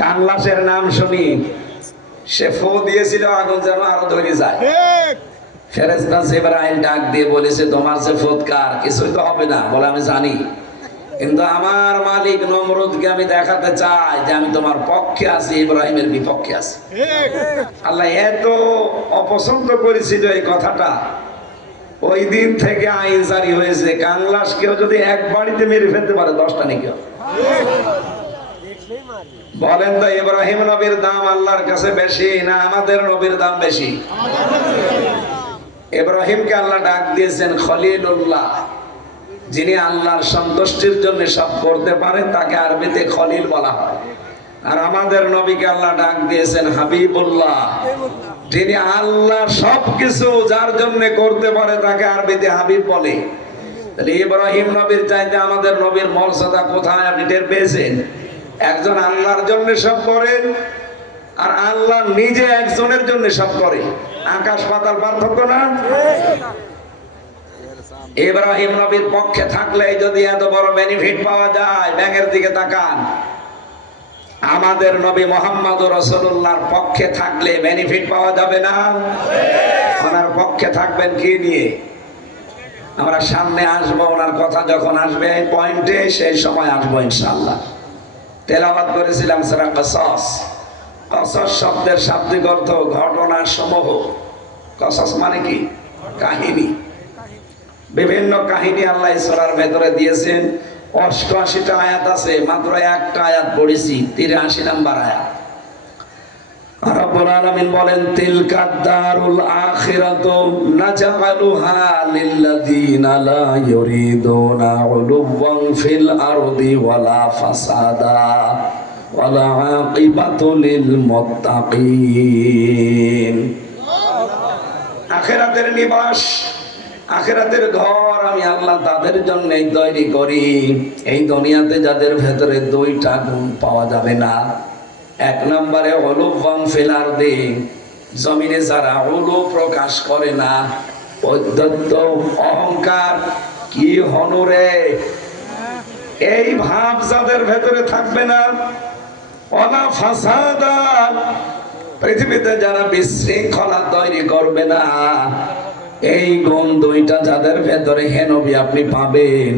কানলাসের নাম শুনি সে ফু দিয়েছিল, আগুন যেন আরো ধরে যায়। ফেরেশতা জিবরাইল ডাক দিয়ে বলেছে, তোমার যে ফুৎকার কিছুই তো হবে না। বলে, আমি জানি, কিন্তু আমার মালিক নমরুদকে আমি দেখাতে চাই যে আমি তোমার পক্ষে আছি, ইব্রাহিমের বিপক্ষে আছি। আল্লাহ এত অপছন্দ করেছিল এই কথাটা, ওই দিন থেকে আইন জারি হয়েছে, কানলাস কেউ যদি এক বাড়িতে মেরে ফেলতে পারে 10টা নাকি। বলেন তো, ইব্রাহিম নবীর দাম আল্লাহর কাছে বেশি না আমাদের নবীর দাম বেশি? ইব্রাহিমকে আল্লাহ ডাক দিয়েছেন খলিলুল্লাহ, যিনি আল্লাহর সন্তুষ্টির জন্য সব করতে পারেন তাকে আরবিতে খলিল বলা হয়। আর আমাদের নবীকে আল্লাহ ডাক দিয়েছেন হাবিবুল্লাহ, যিনি আল্লাহ সবকিছু যার জন্য করতে পারে তাকে আরবিতে হাবিব বলে। তাহলে ইব্রাহিম নবীর চাইতে আমাদের নবীর মর্যাদা কোথায় আপনি টের পেয়েছেন? একজন আল্লাহর জন্য সব করেন, আর আল্লাহ নিজে একজনের জন্য সব করে। আকাশ পাতাল পার্থক্য না? ইব্রাহিম নবীর পক্ষে থাকলে যদি এত বড় বেনিফিট পাওয়া যায়, ব্যাঙের দিকে তাকান। আমাদের নবী মুহাম্মদুর রাসূলুল্লাহর পক্ষে থাকলে বেনিফিট পাওয়া যাবে না? ওনার পক্ষে থাকবেন কি নিয়ে? আমরা সামনে আসবো, ওনার কথা যখন আসবে এই পয়েন্টে, সেই সময় আসবো ইনশাআল্লাহ। তেলাওয়াত করেছিলাম সূরা কসস। কসস শব্দের শাব্দিক অর্থ ঘটনা সমূহ। কসস মানে কি? কাহিনী। বিভিন্ন কাহিনী আল্লাহ সূরার ভেতরে দিয়েছেন। 88টা আয়াত আছে, মাত্র একটা আয়াত পড়েছি, 83 নম্বর আয়াত। রব্বুল আলামিন বলেন, তিলকাদ দারুল আখিরাতু নাজআলুহা লিল্লাযিনা লা ইউরিদুনা উলুওয়ান ফিল আরদি ওয়ালা ফাসাদা ওয়ালা আকিবাতু লিল মুত্তাকিন। আখিরাতের নিবাস, আখিরাতের ঘর আমি আল্লাহ তাদের জন্যই তৈরি করি, এই দুনিয়াতে যাদের ভেতরে দুইটা গুণ পাওয়া যাবে না। এক নম্বরে উলুওয়ান ফিল আরদি, জমিনে যারা উলু প্রকাশ করে না, ঔদ্ধত্য, অহংকার, কি হনুরে, এই ভাব যাদের ভেতরে থাকবে না। ওয়ালা ফাসাদা, পৃথিবীতে যারা বিশৃঙ্খলা তৈরি করবে না, এই গুণ দুইটা যাদের ভেতরে হে নবী আপনি পাবেন,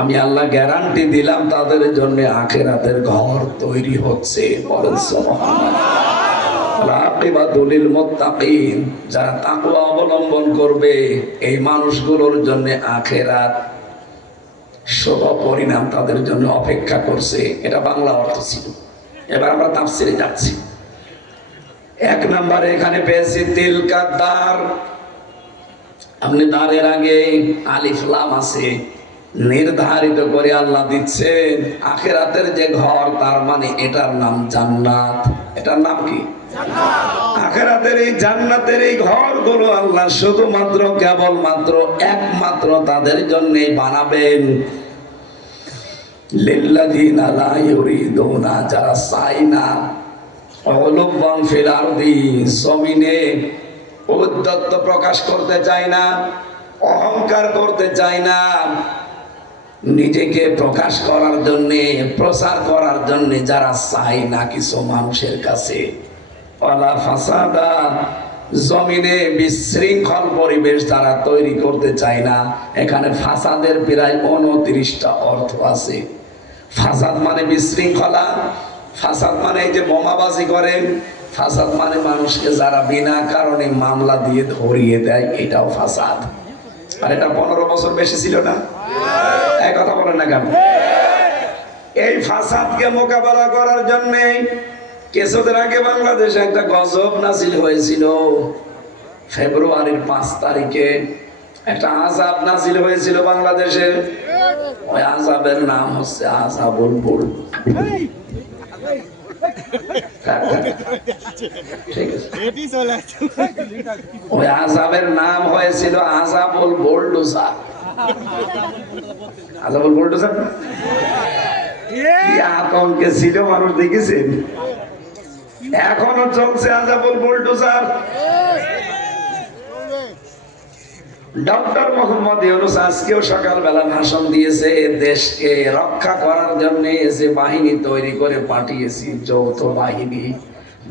আমি আল্লাহ গ্যারান্টি দিলাম তাদের জন্য আখিরাতের ঘর তৈরি হচ্ছে। বলেন সুবহানাল্লাহ। আকিবাতুল লিল মুত্তাকিন, যারা তাকওয়া অবলম্বন করবে এই মানুষগুলোর জন্য আখিরাত শুভ পরিণাম তাদের জন্য অপেক্ষা করছে। এটা বাংলা অর্থ ছিল। এবার আমরা তাফসিরে যাচ্ছি। এক নম্বরে এখানে পেয়েছি তিলকাদ দার। আপনি দারের আগে আলিফ লাম আছে, নির্ধারিত করে আল্লাহ দিচ্ছেন আখিরাতের যে ঘর, তার মানে এটার নাম জান্নাত। এটার নাম কি? আখিরাতের এই জান্নাতের এই ঘরগুলো আল্লাহ শুধুমাত্র কেবলমাত্র একমাত্র তাদের জন্যই বানাবেন। লিল্লাযিনা লা ইউরিদুনা, যারা চায় না উলুওয়ান ফিল আরদি, জমিনে ঔদ্ধত্য প্রকাশ করতে চায় না, অহংকার করতে চায় না, নিজেকে প্রকাশ করার জন্য, প্রচার করার জন্য যারা চায় না কিছু মানুষের কাছে। ওয়ালা ফাসাদা, জমিনে বিশৃঙ্খল পরিবেশ যারা তৈরি করতে চায় না। এখানে ফাসাদের প্রায় 29টা অর্থ আছে। ফাসাদ মানে বিশৃঙ্খলা, ফাসাদ মানে এই যে বোমাবাজি করেন, ফাসাদ মানে মানুষকে যারা বিনা কারণে মামলা দিয়ে ধরিয়ে দেয়, এটাও ফাসাদ। আর এটা 15 বছর বেশি ছিল না? এই কথা বলেন না কেন? এই ফাসাদকে মোকাবেলা করার জন্য কিছুদিন আগে বাংলাদেশে একটা গজব নাজিল হয়েছিল। ফেব্রুয়ারির 5 তারিখে একটা আযাব নাজিল হয়েছিল বাংলাদেশে। ওই আযাবের নাম হচ্ছে আযাবুল বুল। ওই আযাবের নাম হয়েছিল আযাবুল বুলডোজার। আযাবুল বুলডোজার কি আতঙ্কে ছিল মানুষ, দেখেছেন? এখনো চলছে আযাবুল বুলডোজার। ডক্টর মোহাম্মদ ইউনূস আজকেও সকালবেলা ভাষণ দিয়েছে, দেশকে রক্ষা করার জন্য যে বাহিনী তৈরি করে পাঠিয়েছি, যৌথ বাহিনী।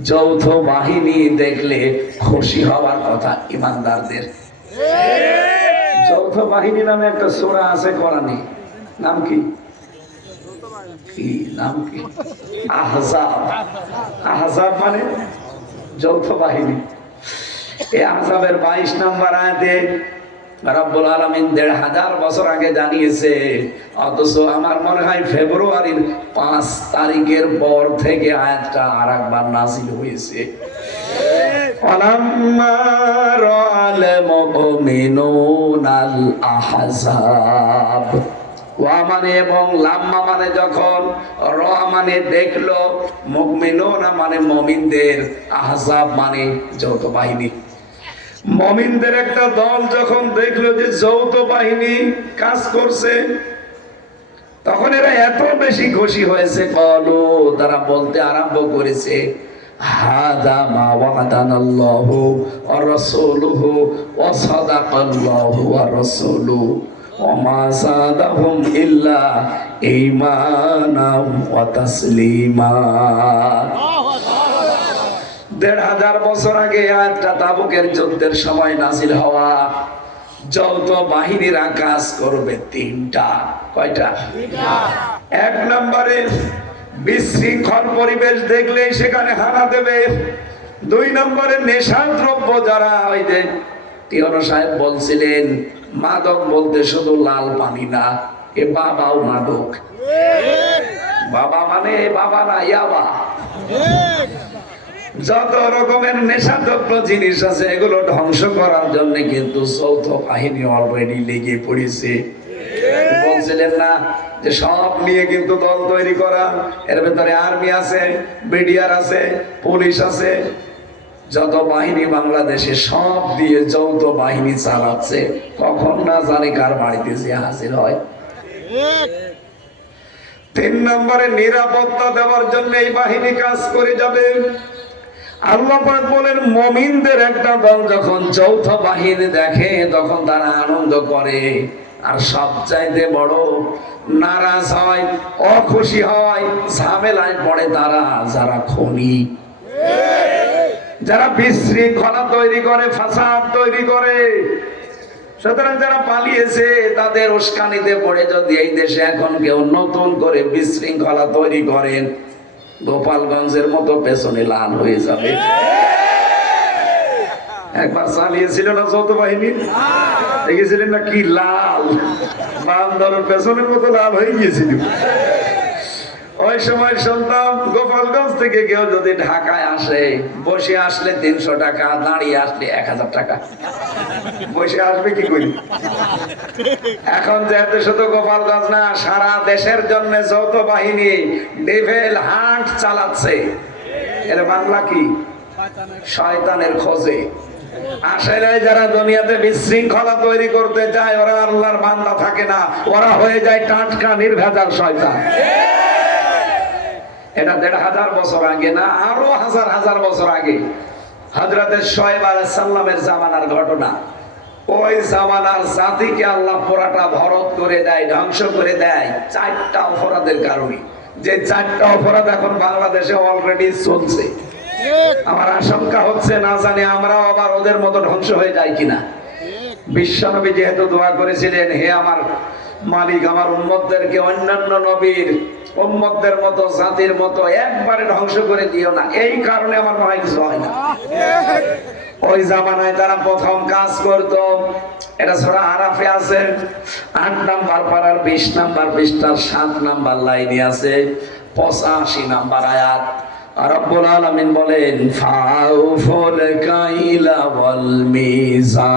যৌথ বাহিনী দেখলে খুশি হওয়ার কথা ইমানদারদের। যৌথ বাহিনী নামে একটা সূরা আছে কোরআনে, নাম কি? কি নাম কি? আহজাব। আহজাব মানে যৌথ বাহিনী। এই আহজাবের 22 নম্বর আয়াতে রব্বুল আলামিন ১৫০০ বছর আগে জানিয়েছে, অথচ আমার মনে হয় ফেব্রুয়ারির 5 তারিখের পর থেকে আয়াতটা আরেকবার নাযিল হয়েছে। ফালাম্মা রাআল মুমিনুনাল আহজাব, ওয়া মানে এবং লাম্মা মানে যখন, র মানে দেখলো, মুমিনুনা মানে মুমিনদের, আহজাব মানে যৌথ বাহিনী। মুমিনদের একটা দল যখন দেখলো যে যৌথ বাহিনী কাজ করছে, তখন এরা এত বেশি খুশি হয়েছে, বলো তারা বলতে আরম্ভ করেছে, হাদা মা ওয়াদানাল্লাহু ওয়া রাসূলুহু ওয়া সাদাকাল্লাহু ওয়া রাসূলুহু ওয়া মা যাদাহুম ইল্লা ঈমানাও ওয়া তাসলিমা। ১৫০০ বছর আগে আয়াতটা তাবুকের যুদ্ধের সময় নাযিল হওয়া। যৌথ বাহিনীরা কাজ করবে ৩টা। কয়টা? ১ নম্বরে বিশৃঙ্খল পরিবেশ দেখলে সেখানে হানা দেবে। ২ নম্বরে নেশাদ্রব্য যারা, ওই যে টিওনো সাহেব বলছিলেন, মাদক বলতে শুধু লাল পানি না, এ বাবাও মাদক। বাবা মানে বাবা না, ইয়াবা। যত রকমের নেশাদ্রব্য জিনিস আছে এগুলো ধ্বংস করার জন্য কিন্তু যৌথ বাহিনী অলরেডি লেগে পড়েছে। বলছিলেন না যে সব নিয়ে কিন্তু দল তৈরি করা, এর ভেতরে আর্মি আছে, বিডিআর আছে, পুলিশ আছে, যত বাহিনী বাংলাদেশে সব দিয়ে যৌথ বাহিনী চালাচ্ছে। কখন না জানি কার বাড়িতে যে হাজির হয়। ৩ নম্বরে নিরাপত্তা দেওয়ার জন্য এই বাহিনী কাজ করে যাবে। আল্লাহ পাক বলেন, মুমিনদের একটা দল যখন যৌথ বাহিনী দেখে তখন তারা আনন্দ করে, আর সবচাইতে বড় নারাজ হয়, অখুশি হয়, ঝামেলায় পড়ে তারা যারা খনি, যারা বিশৃঙ্খলা তৈরি করে, ফাসাদ তৈরি করে। সুতরাং যারা পালিয়েছে তাদের উস্কানিতে পড়ে যদি এই দেশে এখন কেউ নতুন করে বিশৃঙ্খলা তৈরি করেন, গোপালগঞ্জের মতো পেছনে লাল হয়ে যাবে। একবার চালিয়েছিল না যৌথ বাহিনী, দেখেছিলেন না কি লাল, বান্দরের পেছনের মতো লাল হয়ে গিয়েছিল। ওই সময় শুনতাম গোপালগঞ্জ থেকে কেউ যদি ঢাকায় আসে, বসে আসলে ৩০০ টাকা, দাঁড়িয়ে আসলে ১০০০ টাকা। বসে আসবে কি করি? এখন যেহেতু শুধু গোপালগঞ্জ না, সারা দেশের জন্য যৌথ বাহিনী ডেভিল হান্ট চালাচ্ছে। এর বাংলা কি? শয়তানের খোঁজে। আসলে যারা দুনিয়াতে বিশৃঙ্খলা তৈরি করতে চায় ওরা আল্লাহর বান্দা থাকে না, ওরা হয়ে যায় টাটকা নির্ভেজাল শয়তান। এটা ১৫০০ বছর আগে না, আরো হাজার হাজার বছর আগে হযরতে শোয়েব আলাইহিস সালামের জামানার ঘটনা। ওই জামানার জাতিকে আল্লাহ পুরাটা ভরত করে দেয়, ধ্বংস করে দেয় ৪টা অপরাধের কারণে। যে ৪টা অপরাধ এখন বাংলাদেশে অলরেডি চলছে। আমার আশঙ্কা হচ্ছে না জানি আমরাও আবার ওদের মতো ধ্বংস হয়ে যাই কিনা। বিশ্বনবী যেহেতু দোয়া করেছিলেন, হে আমার মালিক, আমার উম্মতদেরকে অন্যান্য নবীর উম্মতদের মতো, জাতির মতো একবারে ধ্বংস করে দিও না, এই কারণে আমার মনে হয় কিছু হয় না। ওই জামানায় তারা প্রথম কাজ করতো, এটা সূরা আরাফে আছে, ৮ নাম্বার পারার ২০ নাম্বার পৃষ্ঠার ৭ নাম্বার লাইনে আছে, ৮৫ নাম্বার আয়াত। রব্বুল আলামিন বলেন, ফাউফুল কাইলা ওয়াল মিজান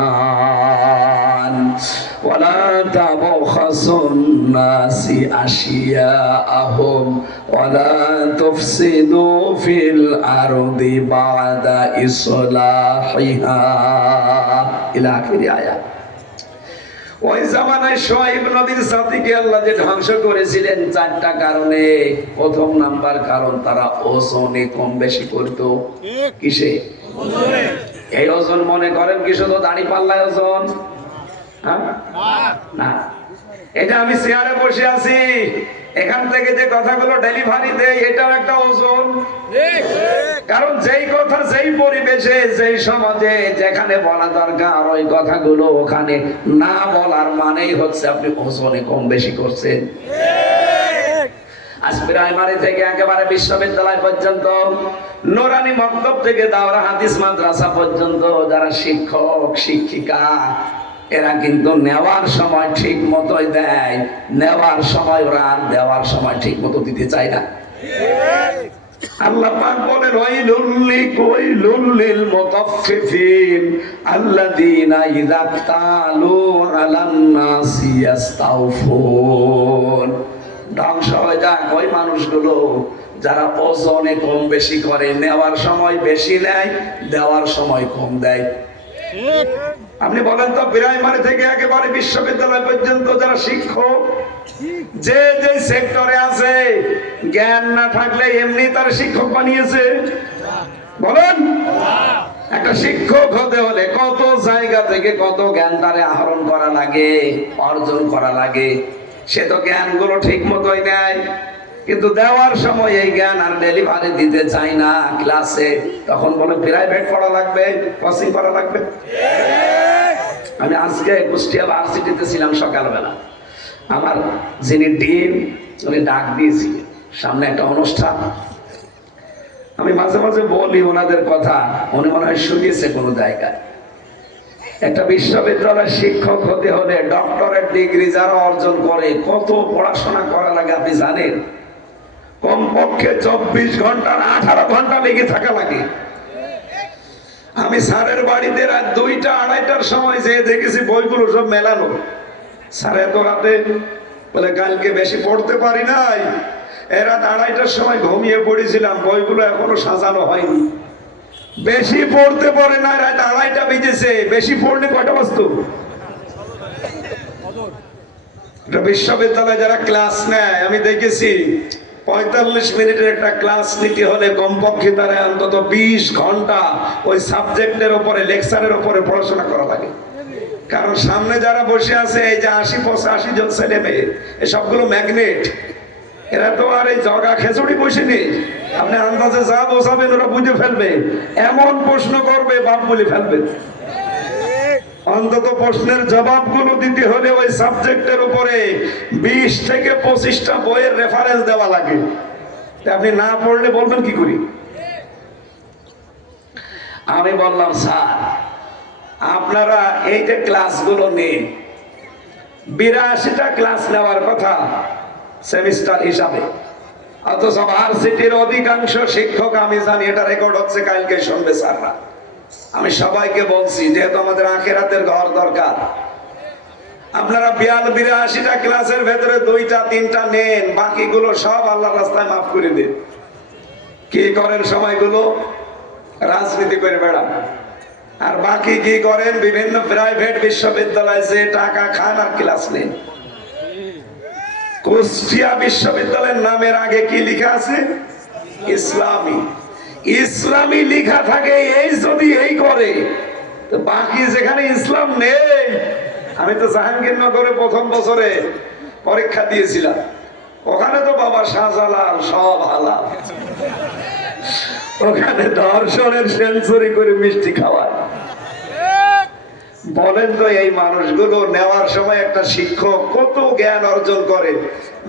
ওয়ালা তাবখাসুন নাসি আশিয়াআহুম ওয়ালা তুফসিদু ফিল আরদি বা'দা ইসলাহিহা ইলা আখির আয়াত। ওই জামানায় শোয়েব নবীর জাতিকে আল্লাহ যে ধ্বংস করেছিলেন ৪টা কারণে। প্রথম নাম্বার কারণ, তারা ওজনে কম বেশি করতো। কিসে? এই ওজন মনে করেন কি শুধু দাড়ি পাল্লায় ওজন? হ্যাঁ? না, এটা আমি চেয়ারে বসে আছি, এখান থেকে যে কথাগুলো ডেলিভারি দেয় এটাও একটা ওজন। কারণ যেই কথা যেই পরিবেশে যেই সমাজে যেখানে বলা দরকার ওই কথাগুলো ওখানে না বলার মানেই হচ্ছে আপনি ওজনে কম বেশি করছেন। আজ প্রাইমারি থেকে একেবারে বিশ্ববিদ্যালয় পর্যন্ত, নুরানি মক্তব থেকে দাওরা হাদিস মাদ্রাসা পর্যন্ত যারা শিক্ষক শিক্ষিকা এরা কিন্তু নেওয়ার সময় ঠিক মতোই দেয়, নেওয়ার সময় ওরা আর দেওয়ার সময় ঠিক মতো দিতে চায় না। আল্লাহ পাক বলেন ওয়াইলুল লিল মুতাফফিফিন আল্লাযীনা ইযা তালু আলান নাসি ইস্তাওফুন। ধ্বংস হয়ে যাক ওই মানুষগুলো যারা ওজনে কম বেশি করে, নেওয়ার সময় বেশি নেয়, দেওয়ার সময় কম দেয়। আপনি বলেন তো প্রাইমারি থেকে একেবারে বিশ্ববিদ্যালয় পর্যন্ত যারা শিক্ষক যে যে সেক্টরে আছে, জ্ঞান না থাকলে এমনি তার শিক্ষক বানিয়েছে? বলেন, একটা শিক্ষক হতে হলে কত জায়গা থেকে কত জ্ঞান তারে আহরণ করা লাগে, অর্জন করা লাগে। সে তো জ্ঞানগুলো ঠিক মতোই নেয়, কিন্তু দেওয়ার সময় এই জ্ঞান আর ডেলিভারি দিতে চাই না ক্লাসে। তখন বলে প্রাইভেট পড়া লাগবে, কোচিং করা লাগবে। আমি আজকে কুষ্টিয়া ভার্সিটিতে ছিলাম সকালবেলা, আমার যিনি ডিন উনি ডাক দিয়েছিলেন, সামনে একটা অনুষ্ঠান। আমি মাঝে মাঝে বলি ওনাদের কথা, উনি মনে হয় শুনিয়েছে কোনো জায়গায়। একটা বিশ্ববিদ্যালয়ের শিক্ষক হতে হলে ডক্টরেট ডিগ্রি যারা অর্জন করে কত পড়াশোনা করা লাগে আপনি জানেন? কমপক্ষে 24 ঘন্টার 18 ঘন্টা লেগে থাকা লাগে। আমি স্যারের বাড়িতে রাত 2টা 2:30টার সময় যেয়ে দেখেছি বইগুলো সব মেলানো। স্যার এত রাতে বলে কালকে বেশি পড়তে পারি নাই, রাত 2:30টার সময় ঘুমিয়ে পড়েছিলাম, বইগুলো এখনো সাজানো হয়নি। বেশি পড়তে পারে না, রাত 2:30টা বেজেছে। বেশি পড়লে কয়টা বাজতো? বিশ্ববিদ্যালয়ে যারা ক্লাস নেয় আমি দেখেছি 45 মিনিটের একটা ক্লাস নিতে হলে কমপক্ষে তারা অন্তত 20 ঘন্টা ওই সাবজেক্টের উপরে, লেকচারের উপরে পড়াশোনা করা লাগে। কারণ সামনে যারা বসে আছে এই যে 80-85 জন ছেলে মেয়ে, সবগুলো ম্যাগনেট। এরা তো আর এই জগা খেচুড়ি বসে নেই, আপনি আন্দাজে যা বসাবেন ওরা বুঝে ফেলবে, এমন প্রশ্ন করবে বাপ বলে ফেলবে। অন্তত প্রশ্নের জবাবগুলো দিতে হলে ওই সাবজেক্টের উপরে 20 থেকে 25টা বইয়ের রেফারেন্স দেওয়া লাগে। আপনি না পড়লে বলবেন কি করি? আমি বললাম স্যার আপনারা এই যে ক্লাসগুলো নেন, 82টা ক্লাস নেওয়ার কথা সেমিস্টার হিসাবে, অথচ ভার্সিটির অধিকাংশ শিক্ষক, আমি জানি এটা রেকর্ড হচ্ছে, কালকে শুনবে স্যাররা, আমি সবাইকে বলছি যেহেতু আমাদের আখিরাতের ঘর দরকার, আপনারা 82টা ক্লাসের ভেতরে 2টা 3টা নেন, বাকিগুলো সব আল্লাহর রাস্তায় মাফ করে দিন। কি করেন সময়গুলো? রাজনীতি করে বেড়ান। আর বাকি কি করেন? বিভিন্ন প্রাইভেট বিশ্ববিদ্যালয়ে যে টাকা খান আর ক্লাস নেন। কুষ্টিয়া বিশ্ববিদ্যালয়ের নামের আগে কি লেখা আছে? ইসলামী। ইসলামী লেখা থাকে, এই যদি এই করে, তো বাকি যেখানে ইসলাম নেই। আমি তো জাহাঙ্গীরনগরে প্রথম বছরে পরীক্ষা দিয়েছিলাম, ওখানে তো বাবা শাহজালাল সব হালাল, ওখানে দর্শনের সেঞ্চুরি করে মিষ্টি খাওয়ায়। বলেন তো এই মানুষগুলো নেওয়ার সময় একটা শিক্ষক কত জ্ঞান অর্জন করে,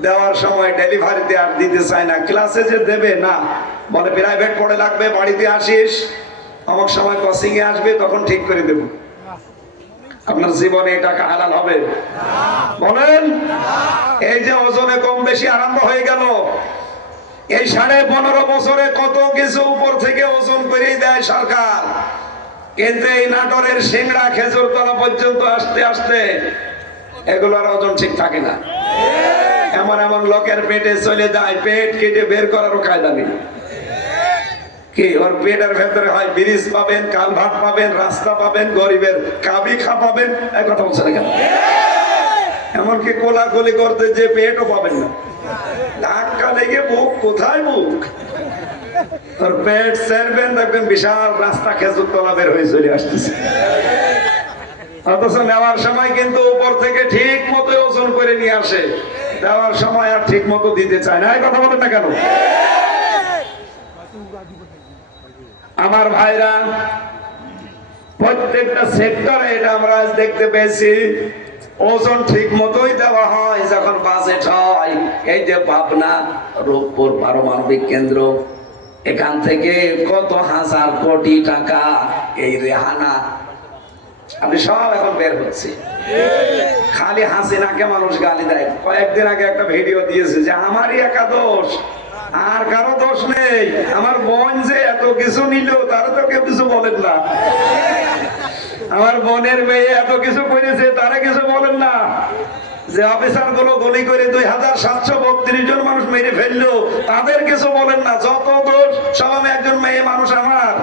দেওয়ার সময় ডেলিভারিতে আর দিতে চায় না। ক্লাসে যে দেবে না, বলে প্রাইভেট পড়ে লাগবে, বাড়িতে আসিস, অমুক সময় কোচিং এ আসবে, তখন ঠিক করে দেব। আপনার জীবনে এই টাকা হালাল হবে? বলেন। এই যে ওজনে কম বেশি আরম্ভ হয়ে গেল, এই 15.5 বছরে কত কিছু উপর থেকে ওজন করে দেয় সরকার, কিন্তু এই নাটোরের সিংড়া খেজুরতলা পর্যন্ত আসতে আসতে এগুলোর ওজন ঠিক থাকে না। এমন এমন লোকের পেটে চলে যায়, পেট কেটে বের করারও কায়দা নেই। কি ওর পেটের ভেতরে হয় ব্রিজ পাবেন, কালভার্ট পাবেন, রাস্তা পাবেন, গরিবের কাবিখা পাবেন, এই কথা বলছে না কেন? এমনকি কোলাকুলি করতে যে পেটও পাবেন না, ধাক্কা লেগে মুখ, কোথায় মুখ, তোর পেট সেরবেন দেখবেন বিশাল রাস্তা খেজুরতলা বের হয়ে চলে আসতেছে। অথচ নেওয়ার সময় কিন্তু উপর থেকে ঠিক মতো ওজন করে নিয়ে আসে, দেওয়ার সময় আর ঠিক মতো দিতে চায় না। এই কথা বলেন না কেন? আমার ভাইরা, প্রত্যেকটা সেক্টরে এটা আমরা দেখতে পেয়েছি, ওজন ঠিক মতোই দেওয়া হয় যখন বাজেট হয়। এই যে পাবনা রূপপুর পারমাণবিক কেন্দ্র, এখান থেকে কত হাজার কোটি টাকা এই রেহানা, আপনি সব এখন বের হচ্ছে। খালি হাসিনাকে মানুষ গালি দেয়। কয়েকদিন আগে একটা ভিডিও দিয়েছে যে আমারই একা দোষ, আর কারো দোষ নেই। আমার বোন যে এত কিছু নিল তারা তো কেউ কিছু বলেন না। আমার বোনের মেয়ে এত কিছু করেছে তারা কিছু বলেন না। যে অফিসার গুলো গুলি করে 2732 জন মানুষ মেরে ফেললো তাদের কিছু বলেন না। যত দোষ সব আমি একজন মেয়ে মানুষ আমার।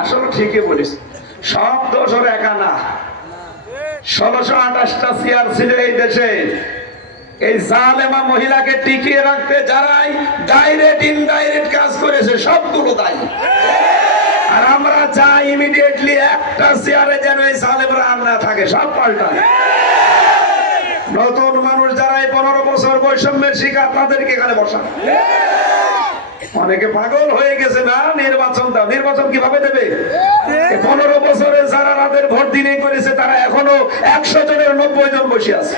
আসলে ঠিকই বলিস, সব দোষ ওর একা না। 1628টা চেয়ার ছিল এই দেশে। এই জালেমা মহিলাকে টিকিয়ে রাখতে যারাই ডাইরেক্ট ইনডাইরেক্ট কাজ করেছে সবগুলো দায়ী। আর আমরা চাই ইমিডিয়েটলি একটা চেয়ারে যেন এই জালেমরা আর না থাকে, সব পাল্টায়। নতুন মানুষ যারা 15 বছর বৈষম্যের শিকার তাদেরকে এখানে বসা। অনেকে পাগল হয়ে গেছে না, নির্বাচন দাও। নির্বাচন কিভাবে দেবে? 15 বছরে যারা রাতের ভোট দিনে করেছে তারা এখনো 100 জনের 90 জন বসে আছে।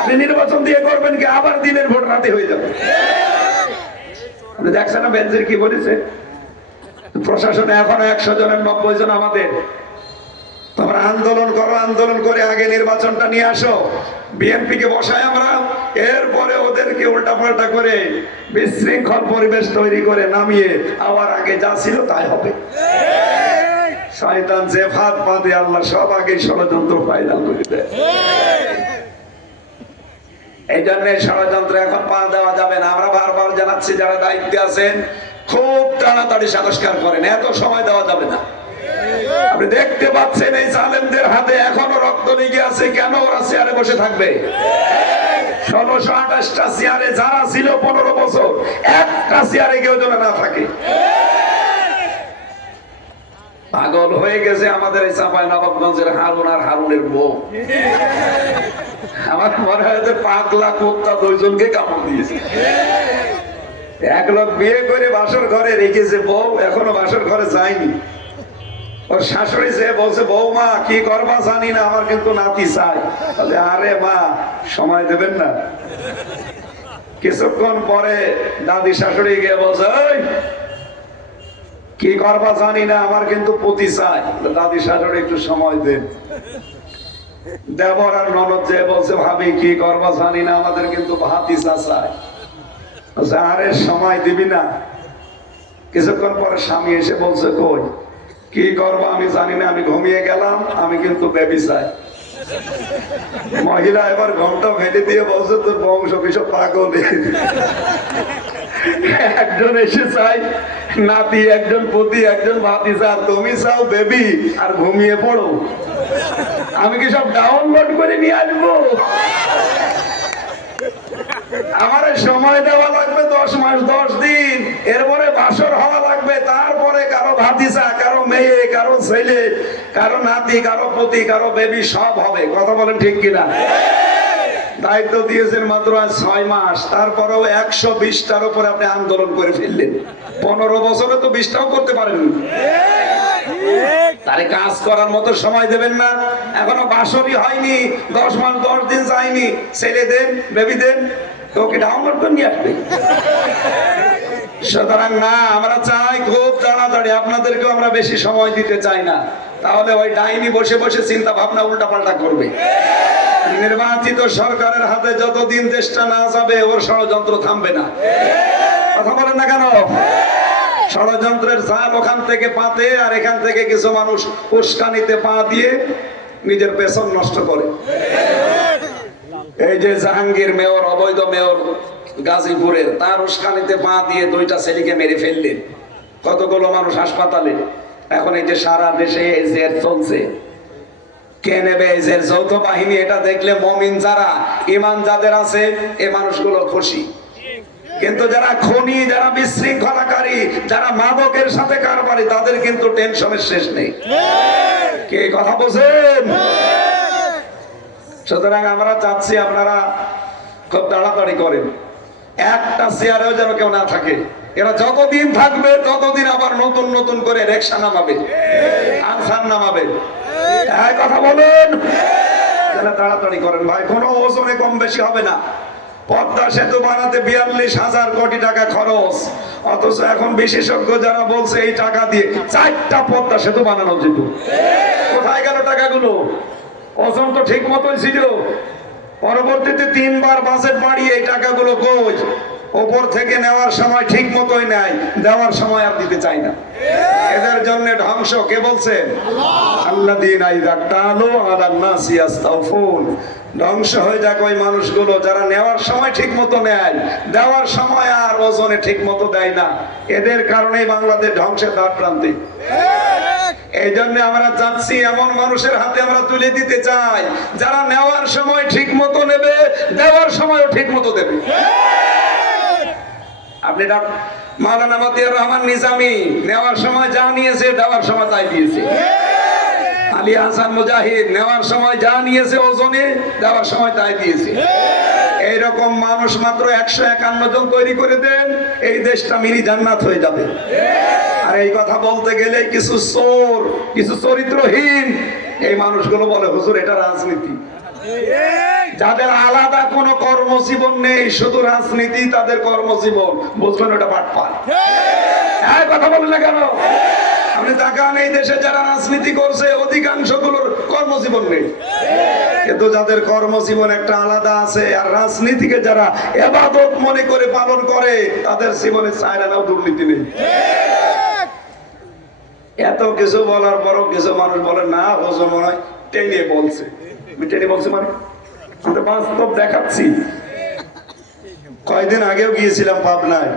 আপনি নির্বাচন দিয়ে করবেন কি? আবার দিনের ভোট রাতে হয়ে যাবে। আপনি দেখছেন না বেঞ্জের কি বলেছে? প্রশাসনে এখনো 100 জনের 90 জন আমাদের। তোমরা আন্দোলন করো, আন্দোলন করে আগে নির্বাচনটা নিয়ে আসো। বিএনপি কে বসাই আমরা, এরপরে ওদেরকে উল্টাপাল্টা করে বিশৃঙ্খল পরিবেশ তৈরি করে নামিয়ে আবার আগে যা ছিল তাই হবে। শয়তান যে ফাঁদ পাতে আল্লাহ সব আগে ষড়যন্ত্র ফাইনাল করে দেয়। এই জন্য ষড়যন্ত্র এখন পা দেওয়া যাবে না। আমরা বারবার জানাচ্ছি যারা দায়িত্বে আছেন খুব তাড়াতাড়ি সংস্কার করেন, এত সময় দেওয়া যাবে না। আপনি দেখতে পাচ্ছেন এই জালেমদের হাতে এখনো রক্ত লেগে আছে। কেন ওরা চেয়ারে বসে থাকবে? 1628টা চেয়ারে যারা ছিল 15 বছর, একটা চেয়ারে কেউ যেন না থাকে। পাগল হয়ে গেছে আমাদের এই চাঁপাইনবাবগঞ্জের হারুন আর হারুনের বউ। আমার মনে হয় যে পাগলা কুত্তা 2 জনকে কামড় দিয়েছে। এক লোক বিয়ে করে বাসর ঘরে রেখেছে, বউ এখনো বাসর ঘরে যায়নি। ওর শাশুড়ি যে বলছে, বৌমা কি করবা জানি না, আমার কিন্তু নাতি চাই। আরে মা সময় দেবেন না? কিছুক্ষণ পরে দাদি শাশুড়ি গিয়ে বলছে, কি করবা জানি না, আমার কিন্তু পতি চাই। দাদি শাশুড়ি একটু সময় দেন। দেবর আর ননদ যে বলছে, ভাবি কি করবা জানি না, আমাদের কিন্তু ভাতিজা চাই। আরে সময় দিবি না? কিছুক্ষণ পরে স্বামী এসে বলছে, কই কি করবো আমি জানি না, আমি ঘুমিয়ে গেলাম, আমি কিন্তু বেবি চাই। মহিলা এবার ঘন্টা ভেটে দিয়ে বলছে, তোর বংশ কিসব পাগল। একজন এসে চাই নাতি, একজন পতি, একজন ভাতিজা, তুমি চাও বেবি আর ঘুমিয়ে পড়ো। আমি কি সব ডাউনলোড করে নিয়ে আসবো? আমার সময় দেওয়া লাগবে 10 মাস 10 দিন, এরপরে বাসর হওয়া লাগবে, তারপরে কারো ভাতিজা, কারো মেয়ে, কারো ছেলে, কারো নাতি, কারো পতি, কারো বেবি সব হবে। কথা বলেন ঠিক কিনা? দায়িত্ব দিয়েছেন মাত্র 6 মাস, তারপরেও 120টার উপরে আপনি আন্দোলন করে ফেললেন। 15 বছরে তো 20টাও করতে পারেন। তারে কাজ করার মতো সময় দেবেন না। এখনো বাসরই হয়নি, 10 মাস 10 দিন যায়নি, ছেলে দেন, বেবি দেন, তোকে ডাউনলোড করে নিয়ে আসবে। সুতরাং না, আমরা চাই খুব তাড়াতাড়ি। আপনাদেরকেও আমরা বেশি সময় দিতে চাই না, তাহলে ওই ডাইনি বসে বসে চিন্তা ভাবনা উল্টাপাল্টা করবে। নির্বাচিত সরকারের হাতে যতদিন দেশটা না যাবে ওর ষড়যন্ত্র থামবে না। কথা বলেন না কেন? ষড়যন্ত্রের জাল ওখান থেকে পাতে, আর এখান থেকে কিছু মানুষ উস্কানিতে পা দিয়ে নিজের পেছন নষ্ট করে। এই যে জাহাঙ্গীর মেয়র, অবৈধ মেয়র গাজীপুরের, তার উস্কানিতে পা দিয়ে 2টা ছেলেকে মেরে ফেললেন। কতগুলো মানুষ হাসপাতালে। এখন এই যে সারা দেশে জের চলছে, কে নেবে এই জের? যৌথ বাহিনী। এটা দেখলে মুমিন যারা, ঈমান যাদের আছে, এই মানুষগুলো খুশি। কিন্তু যারা খনি, যারা বিশৃঙ্খলাকারী, যারা মাদকের সাথে কারবারি, তাদের কিন্তু টেনশনের শেষ নেই। কে কথা বলছেন? সুতরাং আমরা চাচ্ছি আপনারা খুব তাড়াতাড়ি করেন, একটা চেয়ারেও যেন কেউ না থাকে। এরা যতদিন থাকবে ততদিন আবার নতুন নতুন করে রিকশা নামাবে, আনসার নামাবে। এই কথা বলেন, তাড়াতাড়ি করেন ভাই, কোনো ওজনে কম বেশি হবে না। পদ্মা সেতু বানাতে 42,000 কোটি টাকা খরচ, অথচ এখন বিশেষজ্ঞ যারা বলছে এই টাকা দিয়ে 4টা পদ্মা সেতু বানানো যেত। কোথায় গেল টাকাগুলো? ওজন তো ঠিক মতোই ছিল, পরবর্তীতে 3বার বাজেট বাড়িয়ে এই টাকাগুলো কই? ওপর থেকে নেওয়ার সময় ঠিক মতোই নেয়, দেওয়ার সময় আর দিতে চায় না। এদের জন্য ধ্বংস কে বলছে? আল্লাযীনা ইযা কালু আলান নাসি ইস্তাওফুন। ধ্বংস হয়ে যাক ওই মানুষগুলো যারা নেওয়ার সময় ঠিক মতো নেয়, দেওয়ার সময় আর ওজনে ঠিক মতো দেয় না। এদের কারণেই বাংলাদেশ ধ্বংসের দ্বার প্রান্তে। এই জন্য আমরা চাচ্ছি এমন মানুষের হাতে আমরা তুলে দিতে চাই যারা নেওয়ার সময় ঠিক মতো নেবে, দেওয়ার সময়ও ঠিক মতো দেবে। আপনি মাওলানা মতিয়ার রহমান নিজামী নেওয়ার সময় যা নিয়েছে, দেওয়ার সময় তাই দিয়েছে। আলী হাসান মুজাহিদ নেওয়ার সময় যা নিয়েছে ওজনে, দেওয়ার সময় তাই দিয়েছে। এইরকম মানুষ মাত্র 151 জন তৈরি করে দেন, এই দেশটা মিনি জান্নাত হয়ে যাবে। আর এই কথা বলতে গেলে কিছু চোর, কিছু চরিত্রহীন এই মানুষগুলো বলে হুজুর এটা রাজনীতি। যাদের আলাদা কোনো কর্মজীবন নেই, শুধু রাজনীতি তাদের কর্মজীবন, বুঝবেন ওটা বাটপার। এই কথা বলেন না কেন? আপনি তাকান, এই দেশে যারা রাজনীতি করছে অধিকাংশ গুলোর কর্মজীবন নেই, কিন্তু যাদের কর্মজীবন একটা আলাদা আছে, আর রাজনীতিকে যারা ইবাদত মনে করে পালন করে তাদের জীবনে চায়না নাও দুর্নীতি নেই। এত কিছু বলার পরও কিছু মানুষ বলে না হুজুর মনে হয় টেনে বলছে। টেনে বলছে মানে আমরা বাস্তব দেখাচ্ছি। কয়েকদিন আগেও গিয়েছিলাম পাবনায়,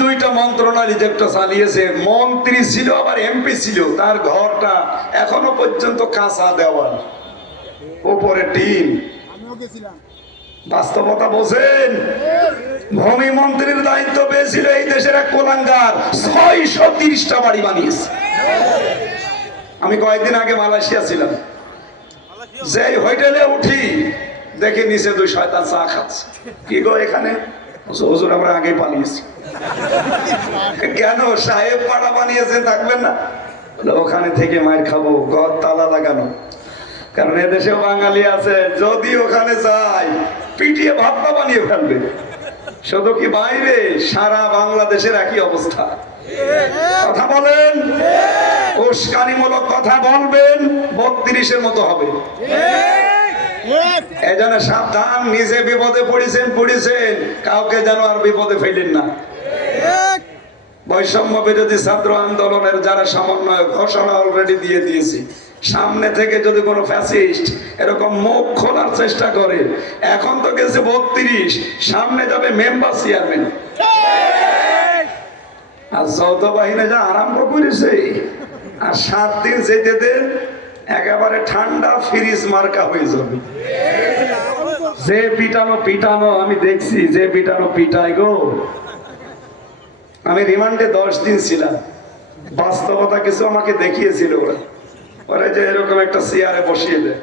দুইটা মন্ত্রণালয় রিজেক্ট চালিয়েছে। মন্ত্রী ছিল আবার এমপি ছিল, তার ঘরটা এখনো পর্যন্ত কাঁচা দেওয়াল, উপরে টিন। বাস্তবতা বোঝেন? ভূমি মন্ত্রীর দায়িত্ব পেয়েছিল এই দেশের এক কোলাঙ্গার, 630টা বাড়ি বানিয়েছে। আমি কয়েকদিন আগে মালয়েশিয়া ছিলাম, যে হোটেলে উঠি দেখে নিচে 2 শয়তান চা খাচ্ছে। কি গো এখানে? হুজুর আমরা আগে পালিয়েছি। কেন? সাহেব পাড়া বানিয়েছেন, থাকবেন না? ওখানে থেকে মায়ের খাবো, ঘর তালা লাগানো। কারণ এদেশেও বাঙালি আছে, যদি ওখানে যাই পিটিয়ে ভাতটা বানিয়ে ফেলবে। শুধু কি বাইরে, সারা বাংলাদেশের একই অবস্থা। কথা বলেন, উস্কানিমূলক কথা বলবেন, 32-এর মতো হবে। এই জন্য সাবধান, নিজে বিপদে পড়েছেন, কাউকে যেন আর বিপদে ফেলেন না। বৈষম্য বিরোধী ছাত্র আন্দোলনের যারা সমন্বয়ক, ঘোষণা অলরেডি দিয়ে দিয়েছি, সামনে থেকে যদি কোনো ফ্যাসিস্ট এরকম মুখ খোলার চেষ্টা করে, এখন তো গেছে 32, সামনে যাবে মেম্বার চেয়ারম্যান। আর যৌথ বাহিনী যা আরম্ভ করেছে, আর 7 দিন যেতে দেন একেবারে ঠান্ডা ফ্রিজ মার্কা হয়ে যাবে। যে পিটানো আমি দেখছি, যে পিটায় গো। আমি রিমান্ডে 10 দিন ছিলাম, বাস্তবতা কিছু আমাকে দেখিয়েছিল ওরা যে এরকম একটা চেয়ারে বসিয়ে দেয়,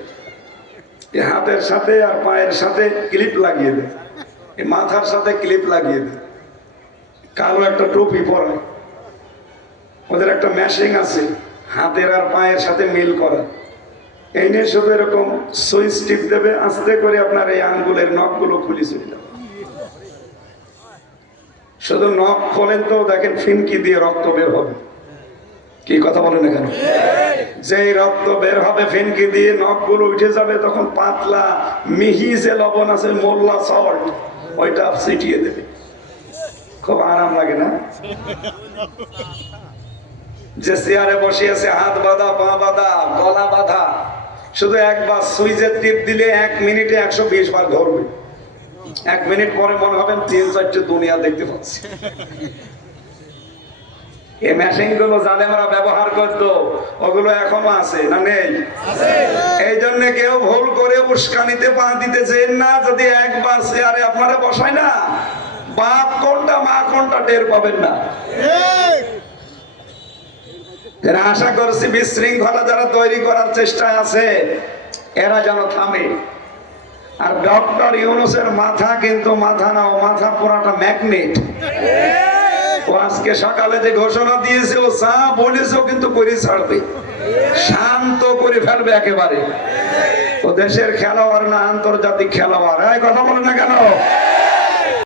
হাতের সাথে আর পায়ের সাথে ক্লিপ লাগিয়ে দেয়, মাথার সাথে ক্লিপ লাগিয়ে দেয়, কালো একটা টুপি পরায়, ওদের একটা মেশিন আছে হাতের আর পায়ের সাথে মিল করা। এই নিয়ে শুধু এরকম সুইচ টিপ দেবে, আস্তে করে আপনার এই আঙ্গুলের নখগুলো খুলে চলে যাবে। শুধু নখ খোলেন তো দেখেন ফিনকি দিয়ে রক্ত বের হবে। কি কথা বলেন এখানে? যেই রক্ত বের হবে ফিনকি দিয়ে, নখগুলো উঠে যাবে, তখন পাতলা মিহি যে লবণ আছে, মোল্লা সল্ট, ওইটা ছিটিয়ে দেবে। খুব আরাম লাগে না? যে চেয়ারে বসিয়েছে, হাত বাঁধা, পা বাঁধা, গলা বাঁধা, শুধু একবার সুইচের টিপ দিলে 1 মিনিটে 120 বার ঘুরবে। 1 মিনিট পরে মনে হবেন 3-4টে দুনিয়া দেখতে পাচ্ছি। এই মেশিন গুলো জালেমরা ব্যবহার করতো, ওগুলো এখনো আছে না নেই? এই জন্য কেউ ভুল করে উস্কানিতে পা দিতেছেন না। যদি একবার চেয়ারে আপনারা বসায় না, বাপ কোনটা মা কোনটা টের পাবেন না। যারা আশা করছি বিশৃঙ্খলা যারা তৈরি করার চেষ্টায় আছে এরা যেন থামে। আর ডক্টর ইউনূসের মাথা কিন্তু মাথা না, ও মাথা পুরাটা ম্যাগনেট। ও আজকে সকালে যে ঘোষণা দিয়েছে ও যা বলেছে ও কিন্তু করে ছাড়বে, শান্ত করে ফেলবে একেবারে। ও দেশের খেলোয়াড় না, আন্তর্জাতিক খেলোয়াড়। এই কথা বলে না কেন?